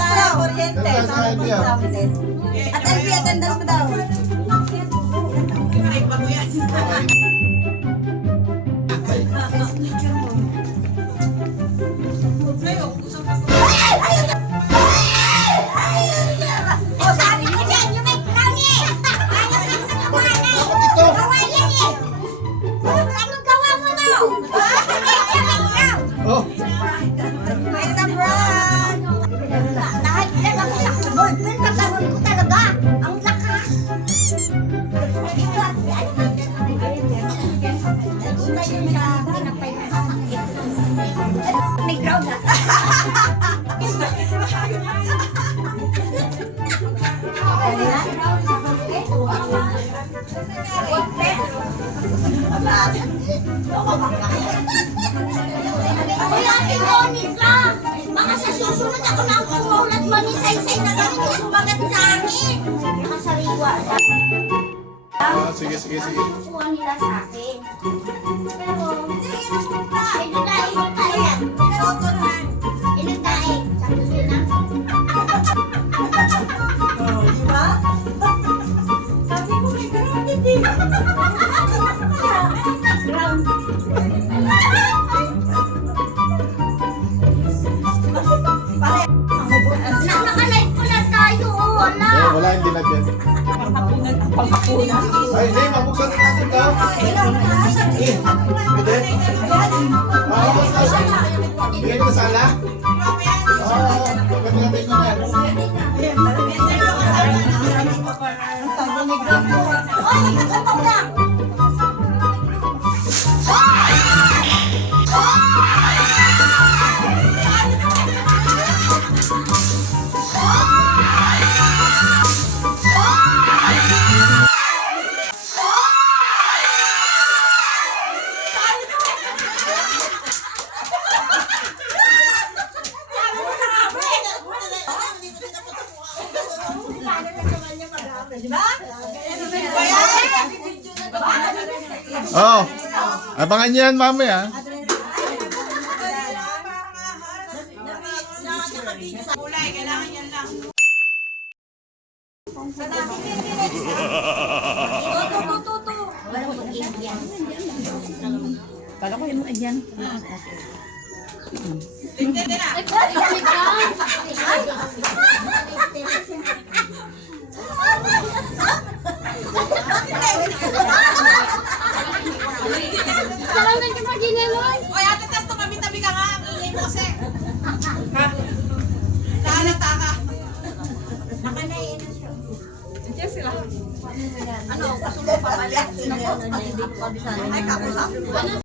mo daw. Kuryente. At LP attendance mo daw. O sabi mo dyan, yung may crown eh. Ayaw lang na kawanay. Gawa yan eh. Anong gawa mo daw? Yung may crown. Oh, May sa brand. Nakailan ako sa ballpen, pagkaroon ko talaga. Ang lakas. Ito, ano ba? Iba yung pinapay na sa akin. May crown na. Uy, Ate Monica! Mga sa susunod ako na ang kumulat manisay-say na lang hindi sumagat sa akin. Nakasariwa. sige. Kuha nila sa akin. Pero, ilang daing. Ilang daing. Sabi ko na. Di ba? Sabi ko may ground hindi. Ground. Nakalive ko na tayo. Wala. wala hindi na dyan. Ay, hindi, mabuksan na natin daw. Pwede? Bigay ko sa sala? Pwede natin ko na. Oy, nagkataw na. Di ba? Oh, abangan niyo yan mamaya. Kulay, kailangan yan lang. Kala ko yung yan. Oy, ate, tas tabi ka nga. Ang ingay mo kasi. Ha? Lalata ka. Diyan sila. Ano, gusto mo papalit? Ay, kakusap.